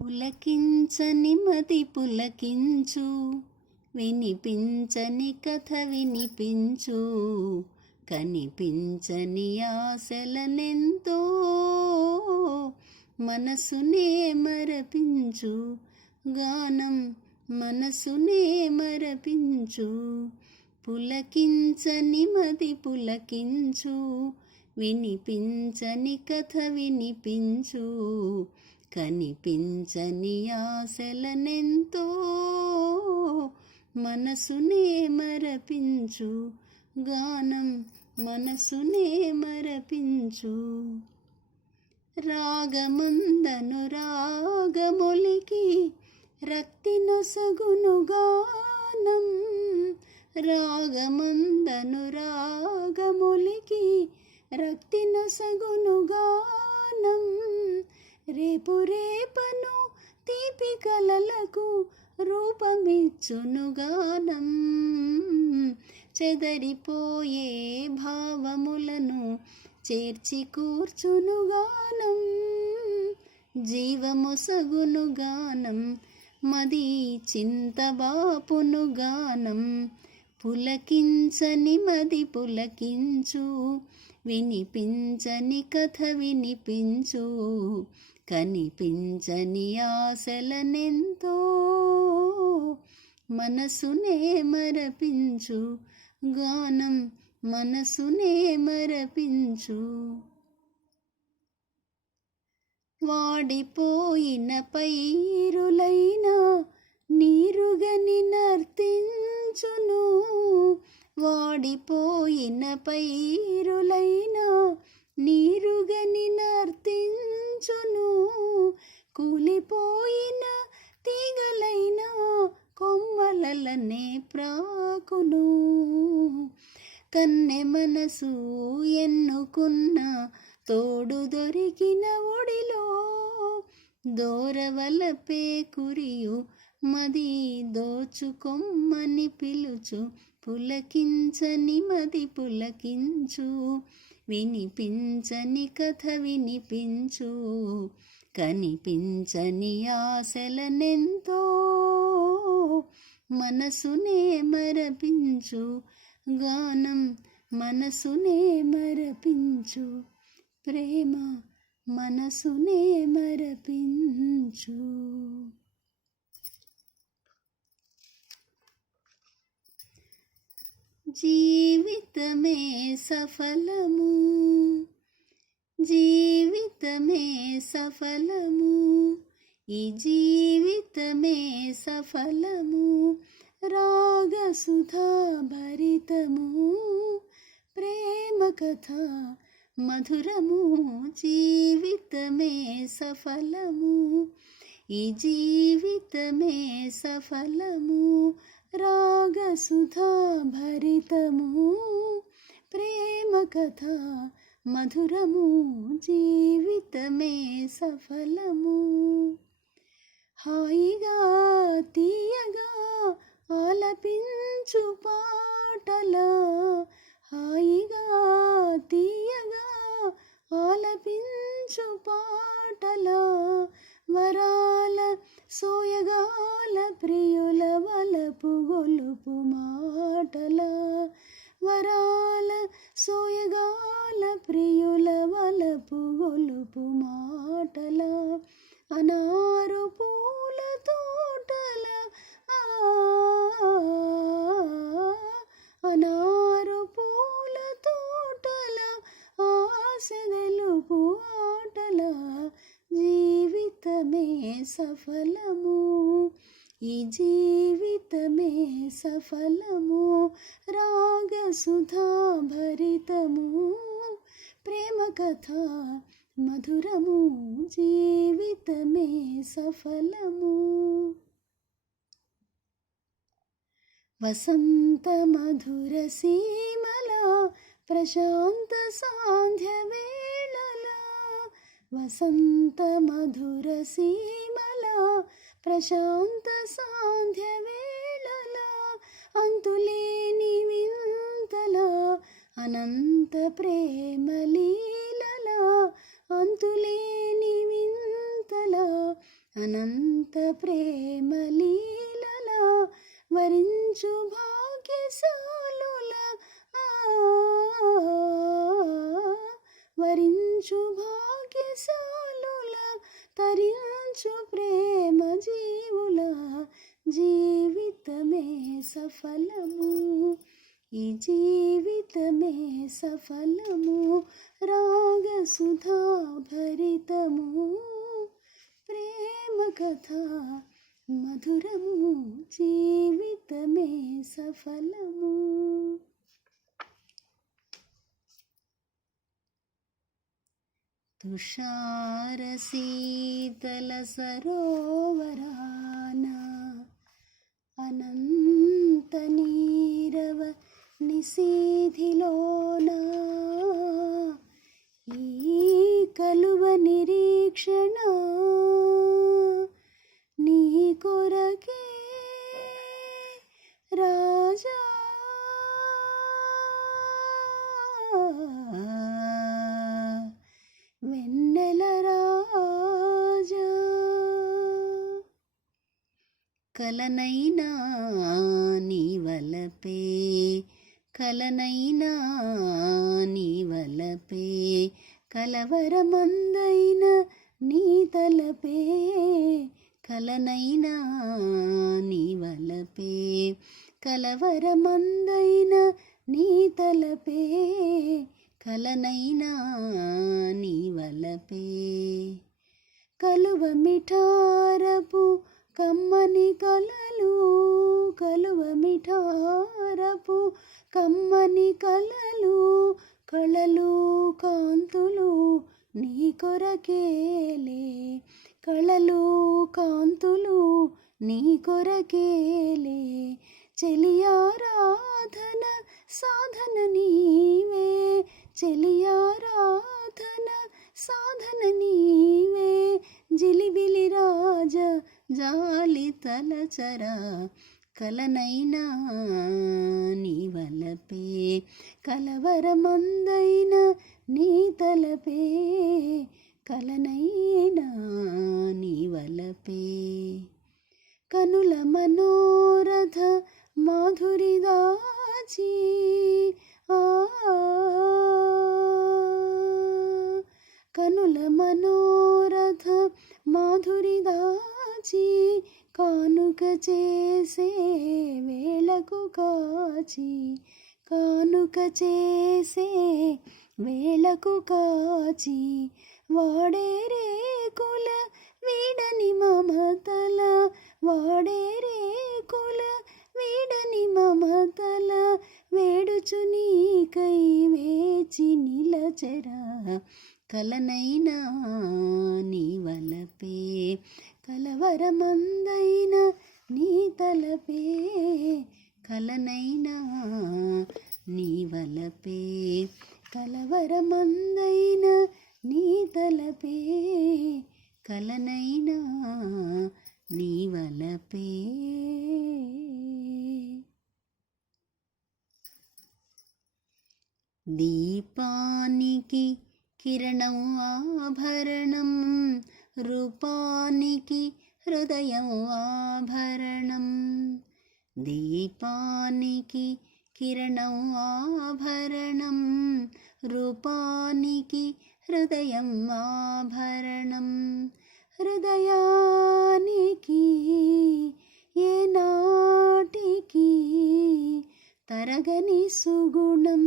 పులకించని మది పులకించు, వినిపించని కథ వినిపించు, కనిపించని ఆశలనెంతో మనసునే మరపించు, గానం మనసునే మరపించు. పులకించని మది పులకించు, వినిపించని కథ వినిపించు, కనిపించని ఆశలనెంతో మనసునే మరపించు, గానం మనసునే మరపించు. రాగమందను రాగమొలికి రక్తి నొసగును గానం, రాగమందను రాగమొలికి రక్తి నొసగును గానం. రేపు రేపను తీపి కలలకు రూపమిచ్చును గానం, చెదరిపోయే భావములను చేర్చి కూర్చును గానం. జీవమొసగును గానం, మది చింతబాపును గానం. పులకించని మది పులకించు, వినిపించని కథ వినిపించు, కనిపించని ఆశలనెంతో మనసునే మరపించు, గానం మనసునే మరపించు. వాడిపోయిన పైరులైనా నీరుగని నర్తించును, వాడిపోయిన పైరులైనా నీరుగని నర్తించును. కూలిపోయిన తీగలైనా కొమ్మలనే ప్రాకును. కన్నె మనసు ఎన్నుకున్న తోడు దొరికిన ఒడిలో దోరవలపే కురియు మది దోచుకొమ్మని పిలుచు. పులకించని మది పులకించు, వినిపించని కథ వినిపించు, కనిపించని ఆశలనెంతో మనసునే మరపించు, గానం మనసునే మరపించు. ప్రేమ మనసునే మరపించు. జీవితమే సఫలము, జీవితమే సఫలము, ఈ జీవితమే సఫలము. రాగసుధా భరితము, ప్రేమ కథ మధురము. జీవితమే సఫలము, ఈ జీవితమే సఫలము. రాగసుధా భరితము, ప్రేమ కథ మధురము. జీవితమే సఫలము. హాయిగా తీయగా ఆలపించు పాటలా, హాయిగా తీయగా ఆలపించు పాటలా. వరాల సోయగాల ప్రియుల వలపు గొలుపు మాటలా, వరాల సోయగాల ప్రియుల వలపు గొలుపు మాటలా. అనారు పూల తోటల అనారు పూల తోటల ఆశ తెలుపు ఆటల. జీవితమే సఫలము, ఈ జీవితమే సఫలము. రాగసుధా భరితము, ప్రేమ కథ మధురము. జీవితమే సఫలము. వసంత మధుర సీమల ప్రశాంత సాంధ్య వేళల, వసంత మధుర సీమల ప్రశాంత సాంధ్య వేళల. అంతులేని వింతల అనంత ప్రేమ లీలల, అంతులేని వింతల అనంత ప్రేమ లీలల వరించు భాగ్యశాలుల వరించు భాగ్యశాలుల తరించు ప్రేమ జీవుల జీవితమే సఫలము, ఈ జీవితమే సఫలము. రాగ సుధా భరితము ప్రేమ కథ మధురము, జీవితమే సఫలము. తుషార శీతల సరోవరాన అనంత నీరవ నిశీధిలోన ఈ కలువ నిరీక్షణ నీ కొరకే రాజా, వెన్నెల రాజా. కలనైనా నీ వలపే, కలనైనా నీ వలపే, కలవరమందైన నీ తలపే, కలనైనా నీ వలపే, కలవరమందైన నీ తలపే, కలనైనా నీ వలపే. కలువ మిఠారపు కమ్మని కలలు, కలువ మిఠారపు కమ్మని కలలు, కళలు కాంతులు నీ కొరకేలే, కళలు కాంతులు నీ కొరకేలే. చెలియారాధన సాధన నీవే, చెలియారాధన సాధన నీవే, జిలిబిలి రాజ జాలి తలచరా, కలనైనా నీ వలపే, కలవరమందైన నీ తలపే, కలనైనా నీ వలపే. కనుల మనోరథ మాధురి దాచి కనుల మనోరథ మాధురి దాచి, కానుక చేసే వేళకు కాచి, కానుక చేసే వేళకు కాచి, వాడే రేకుల వీడని మమతల, వాడే రేకుల వీడని మమతల, వేడుచు నీకై వేచి నిలచరా, కలనైనా నీ వలపే, కలవరమందైన నీ తలపే, కలనైనా నీ వలపే, కలవరమందైన నీ తలపే, కలనైనా నీ వలపే. దీపానికి కిరణం ఆభరణం, రూపానికి హృదయం ఆభరణం, దీపానికి కిరణం ఆభరణం, రూపానికి హృదయం ఆభరణం. హృదయానికి ఏనాటికి తరగని సుగుణం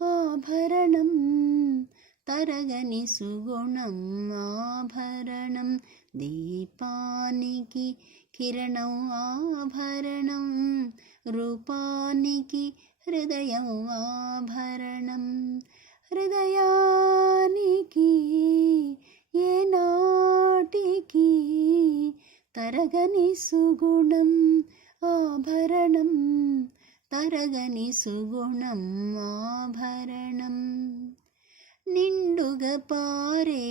ఆభరణం, తరగని సుగుణం ఆభరణం. దీపానికి కిరణం ఆభరణం, రూపానికి హృదయం ఆభరణం. హృదయానికి ఏనాటికి తరగని సుగుణం ఆభరణం, తరగని సుగుణం ఆభరణం. నిండుగా పారే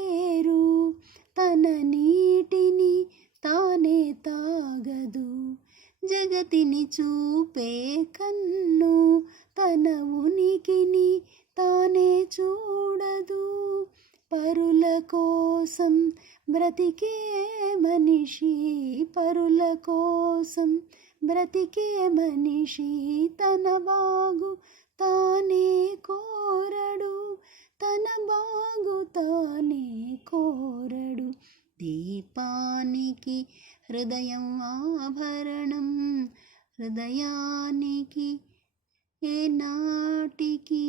ఏరు తన నీటిని తానే తాగదు, జగతిని చూపే కన్ను తన ఉనికిని తానే చూడదు, పరుల కోసం బ్రతికే మనిషి, పరుల కోసం బ్రతికే మనిషి తన బాగు తానే కోరడు, తన బాగు తానే కోరడు. దీపానికి హృదయం ఆభరణం, హృదయానికి ఏనాటికి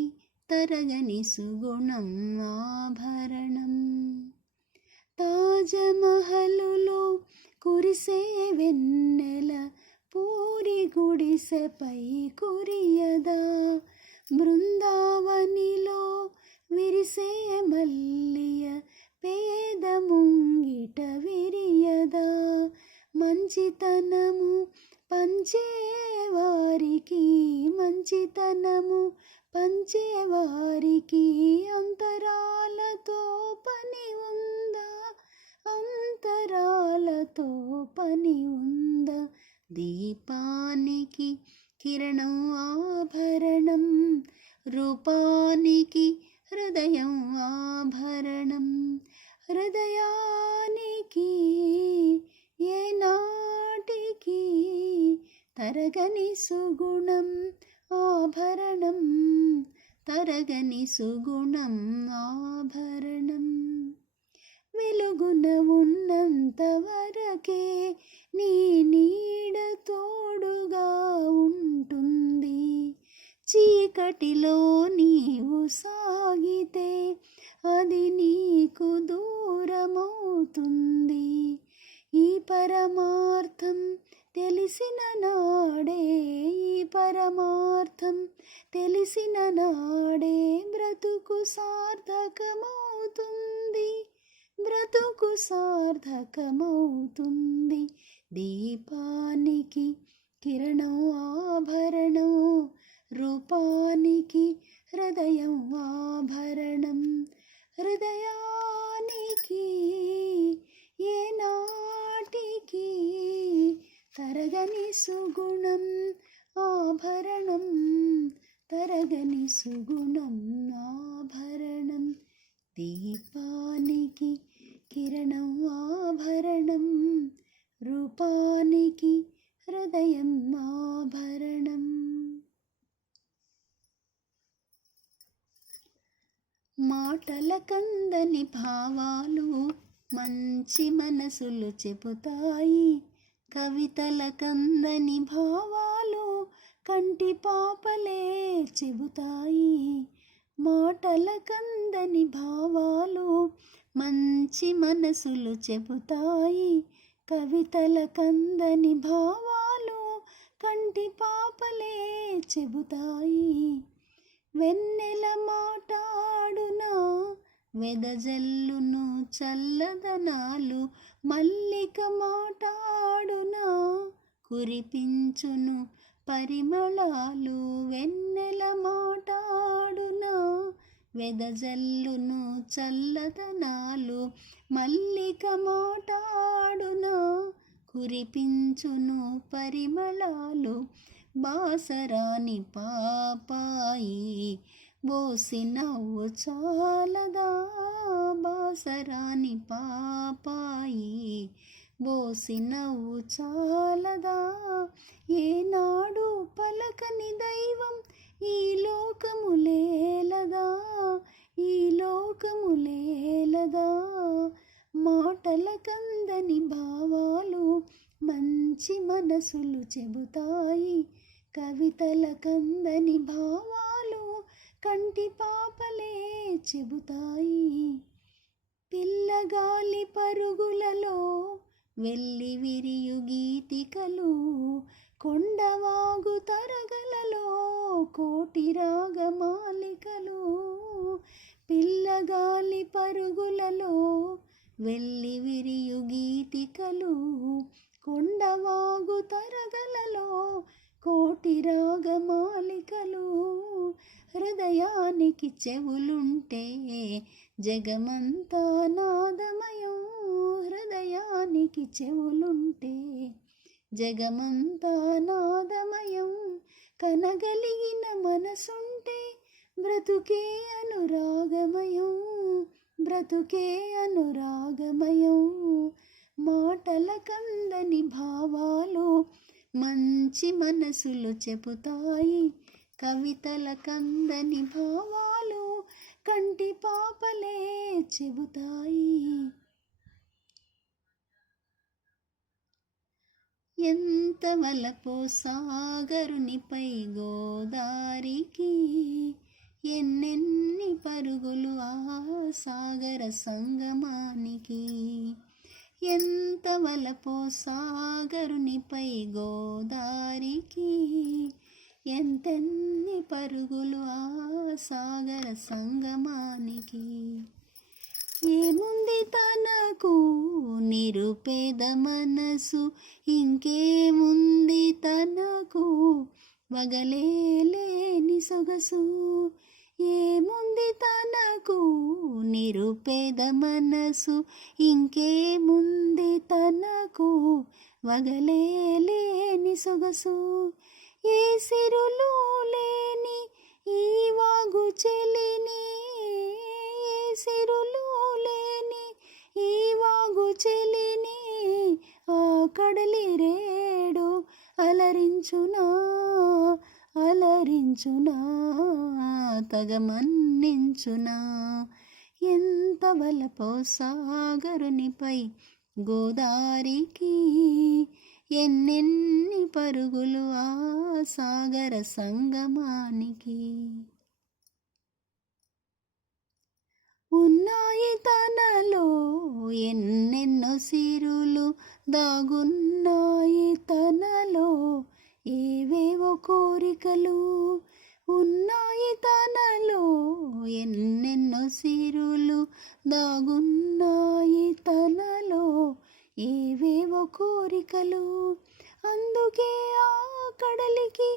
తరగని సుగుణం ఆభరణం. తాజ్మహలులో కురిసే వెన్నెల పూరి గుడిసెపై కురియదా, బృందావనిలో విరిసే మల్లియ పేద ముంగిట విరియదా. మంచితనము పంచేవారికి, మంచితనము పంచేవారికి అంతరాలతో పని ఉందా, అంతరాలతో పని ఉందా. దీపానికి కిరణం ఆభరణం, రూపానికి హృదయం ఆభరణం. హృదయానికి ఏనాటికి తరగని సుగుణం ఆభరణం, తరగని సుగుణం ఆభరణం. వెలుగున ఉన్నంత వరకే నీ నీడ తోడుగా ఉంటుంది, చీకటిలో నీవు సాగితే అది నీకు దూరమవుతుంది. ఈ పరమార్థం తెలిసిన నాడే, ఈ పరమార్థం తెలిసిన నాడే బ్రతుకు సార్థకమవుతుంది, బ్రతుకు సార్థకమవుతుంది. దీపానికి కిరణం ఆభరణం, రూపానికి హృదయం ఆభరణం. హృదయానికి ఏనాటికి తరగని సుగుణం ఆభరణం, తరగని సుగుణం ఆభరణం. దీపానికి కిరణం ఆభరణం, రూపానికి హృదయం ఆభరణం. మాటల కందని భావాలు మంచి మనసులు చెబుతాయి, కవితల కందని భావాలు కంటి పాపలే చెబుతాయి. మాటల కందని భావాలు మంచి మనసులు చెబుతాయి, కవితల కందని భావాలు కంటి పాపలే చెబుతాయి. వెన్నెల మాటాడునా వెదజల్లును చల్లదనాలు, మల్లిక మాటాడునా కురిపించును పరిమళాలు. వెన్నెల మాటాడునా వెదజల్లును చల్లదనాలు, మల్లిక మాటాడునా కురిపించును పరిమళాలు. బాసరాని పాపాయి బోసి నవ్వు చాలదా, బాసరాని పాపాయి బోసి నవ్వు చాలదా. ఏనాడు పలకని దైవం ఈ లోకములేలదా, ఈ లోకములేలదా. మాటల కందని భావాలు మంచి మనసులు చెబుతాయి, కవితల కందని భావాలు కంటి పాపలే చెబుతాయి. పిల్లగాలి పరుగులలో వెళ్ళి విరియు గీతికలు, కొండవాగు తరగలలో కోటి రాగమాలికలు. పిల్లగాలి పరుగులలో వెళ్ళి విరియు గీతికలు, కొండవాగు తరగలలో కోటి రాగమాలికలు. హృదయానికి చెవులుంటే జగమంతా నాదమయం, హృదయానికి చెవులుంటే జగమంతా నాదమయం. కనగలిగిన మనసుంటే బ్రతుకే అనురాగమయం, బ్రతుకే అనురాగమయం, మాటల కందని భావాలు మంచి మనసులు చెబుతాయి, కవితల కందని భావాలు కంటి పాపలే చెబుతాయి. ఎంత వలపో సాగరునిపై గోదారికి, ఎన్నెన్ని పరుగులు ఆ సాగర సంగమానికి. ఎంత వలపో సాగరునిపై గోదారికి, ఎంతెన్ని పరుగులు ఆ సాగర సంగమానికి. ఏముంది తనకు నిరుపేద మనసు, ఇంకేముంది తనకు వగలేలేని సొగసు. ఏముంది తనకు నిరుపేద మనసు, ఇంకేముంది తనకు వగలేలేని సొగసు. ఏ సిరులు లేని ఈ వాగు చెలిని, ఏ సిరులు లేని ఈ వాగు చెలిని, ఆ కడలి రేడు అలరించునా అలరించునా తగమన్నించునా. ఎంత వలపో సాగరునిపై గోదారికి, ఎన్నెన్ని పరుగులు ఆ సాగర సంగమానికి. ఉన్నాయి తనలో ఎన్నెన్నో సిరులు, దాగున్నాయి తనలో ఏవేవో కోరికలు. ఉన్నాయి తనలో ఎన్నెన్నో సిరులు, దాగున్నాయి తనలో ఏవేవో కోరికలు. అందుకే ఆ కడలికి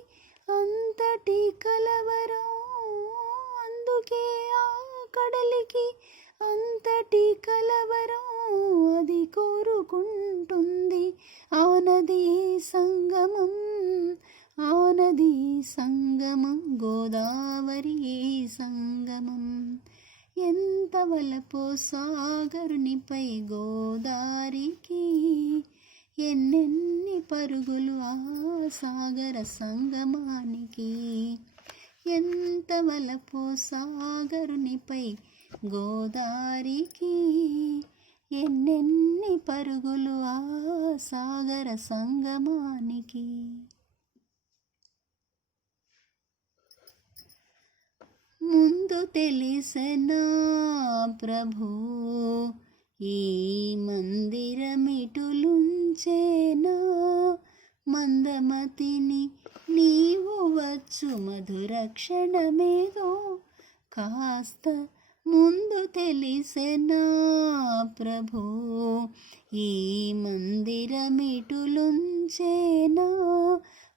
అంతటి కలవరం, అందుకే ఆ కడలికి అంతటి కలవరం. అది కోరుకుంటుంది ఆనది సంగమం, ఆనది సంగమం, గోదావరి సంగమం. ఎంత వలపో సాగరునిపై గోదారికి, ఎన్నెన్ని పరుగులు ఆ సాగర సంగమానికి. ఎంత వలపో సాగరునిపై గోదారికి, ఎన్నెన్ని పరుగులు ఆ సాగర సంగమానికి. ముందు తెలిసెనా ప్రభు ఈ మందిరమిటులుంచేనా, మందమతిని నీవు వచ్చు మధుర క్షణమేదో కాస్త. ముందు తెలిసెనా ప్రభు ఈ మందిరమిటులుంచేనా,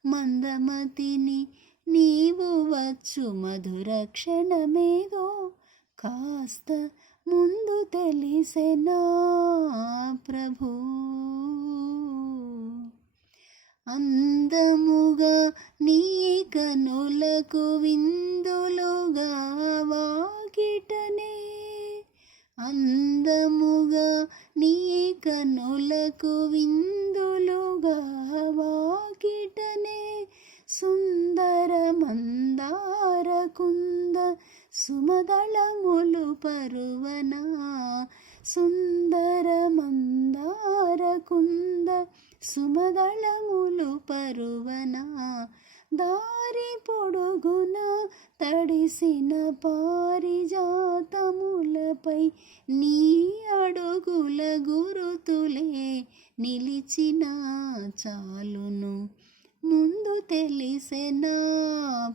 మందమతిని నీవు వచ్చు మధుర క్షణమేదో కాస్త. ముందు తెలిసెనా ప్రభు. అందముగా నీ కనులకు విందులుగా వాకిటనే, అందముగా నీ కనులకు విందులుగా వాకిటనే. సుందర మందార కుంద సుమదళములు పరువనా, సుందర మందార కుంద సుమదళములు పరువనా. దారి పొడుగున తడిసిన పారిజాతములపై నీ అడుగుల గురుతులే నిలిచిన చాలును. ముందు తెలిసెనా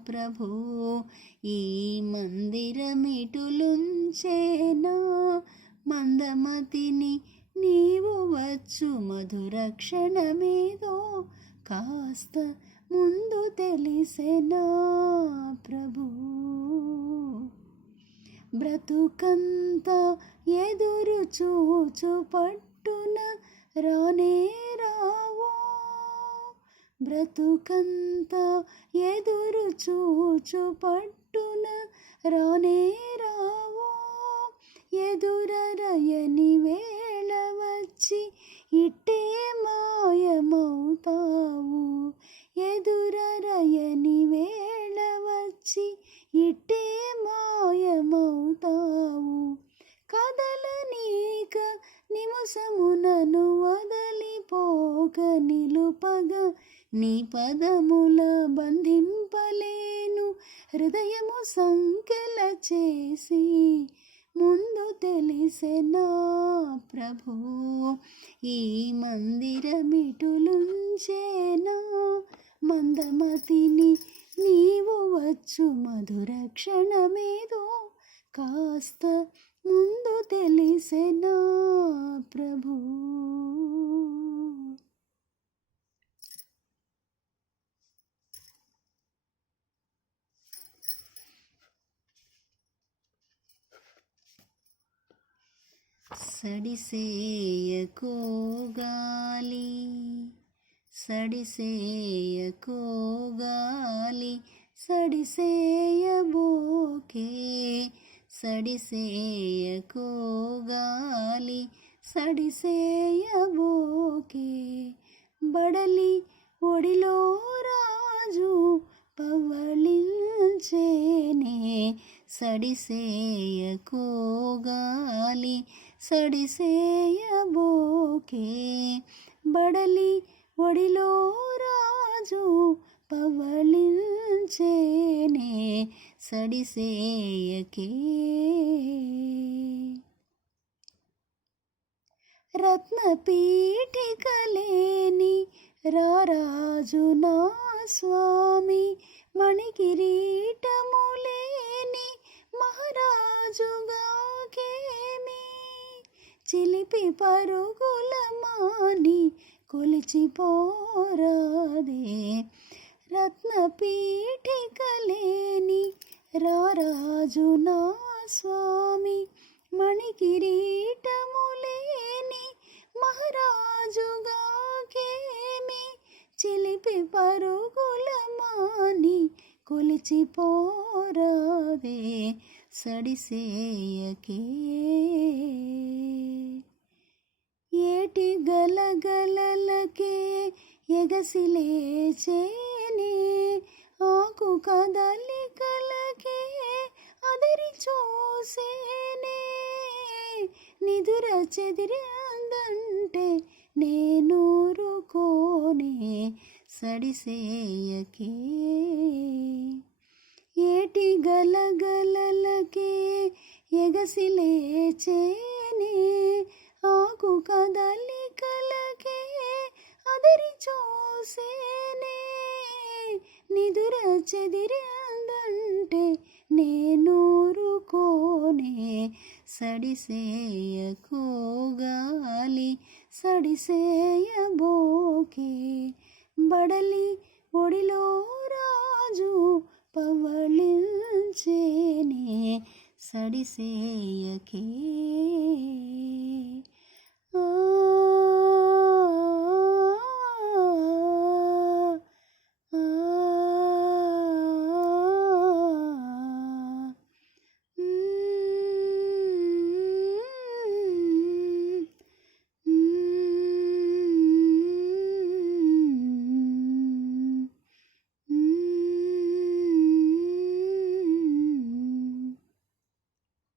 ప్రభు ఈ మందిరమిటులుంచేనా, మందమతిని నీవు వచ్చు మధుర క్షణమేదో కాస్త. ముందు తెలిసెనా ప్రభు. బ్రతుకంతా ఎదురు చూచు పట్టున రానే రావో, బ్రతుకంతా ఎదురు చూచు పట్టున రానే రావో. ఎదురరయని వేళ వచ్చి ఇట్టే మాయమవుతావు. ఎదురరయని వేళ వచ్చి ఇట్టే మాయమవుతావు. కదలనీక నిముసమునను వదలిపోక నిలుపగా నీ పదముల బంధింపలేను. హృదయము సంకెల చేసి ముందు తెలిసెనా ప్రభు, ఈ మందిరమిటులుంచేనా. మందమతిని నీవు వచ్చు మధుర క్షణమేదో కాస్త ముందు తెలిసెనా ప్రభు. సడిసేయకోగాలి సడిసేయకోగాలి సడిసేయబోకే. సడిసేయకోగాలి సడిసేయబోకే. బడలి ఒడిలో రాజు పవళించేనే. సడిసేయకోగాలి సడిసేయబోకే. బడలి ఒడిలో రాజు పవళించేనే. సడిసేయకే. రత్నపీఠికలేని రారాజు నా స్వామి, మణికిరీటములేని మహారాజుగాకేమి. చిలిపి పరుగుల మాని కొలిచిపోరాదే. రత్నపీఠికలేని రారాజు నా స్వామి, మణికిరీటములేని మహారాజుగాకేమి. చిలిపి పరుగుల మాని కొలిచిపోరాదే. సడిసేయకే. ఏటి గలగలలకే ఎగసిలేచేనే. ఆకు కదలికలకే అదరి చూసేనే. నిదుర చెదిరిందంటే నేనూరుకోనే. సడిసేయకే. ఏటి గలగలలకే ఎగసిలేచేనే. ఆకు కదలికలకే అదరి చూసేనే. నిదుర చెదిరిందంటే నేనూరుకోనే. సడిసేయకోగాలి సడిసేయబోకే. బడలి ఒడిలో రాజు పవళించేనే. సడిసేయకే.